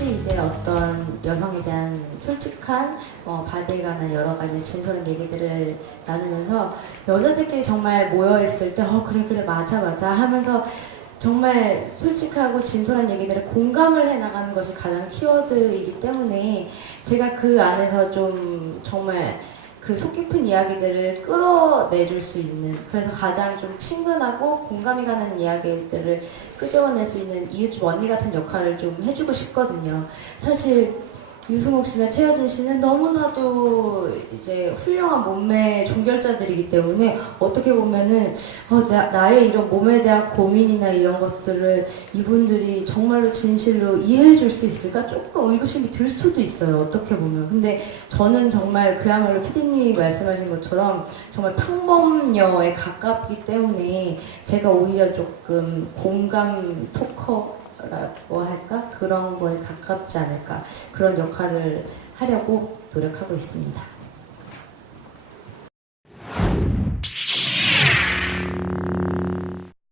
혹시 이제 어떤 여성에 대한 솔직한 어, 바디에 관한 여러 가지 진솔한 얘기들을 나누면서 여자들끼리 정말 모여 있을 때 어 그래 그래 맞아 맞아 하면서 정말 솔직하고 진솔한 얘기들을 공감을 해 나가는 것이 가장 키워드이기 때문에 제가 그 안에서 좀 정말 그 속 깊은 이야기들을 끌어내줄 수 있는 그래서 가장 좀 친근하고 공감이 가는 이야기들을 끄집어낼 수 있는 이웃집 언니 같은 역할을 좀 해주고 싶거든요. 사실 유승옥 씨나 최여진 씨는 너무나도 이제 훌륭한 몸매 종결자들이기 때문에 어떻게 보면은 어, 나, 나의 이런 몸에 대한 고민이나 이런 것들을 이분들이 정말로 진실로 이해해 줄 수 있을까? 조금 의구심이 들 수도 있어요 어떻게 보면. 근데 저는 정말 그야말로 피디님이 말씀하신 것처럼 정말 평범녀에 가깝기 때문에 제가 오히려 조금 공감 토커 라고 할까? 그런 거에 가깝지 않을까? 그런 역할을 하려고 노력하고 있습니다.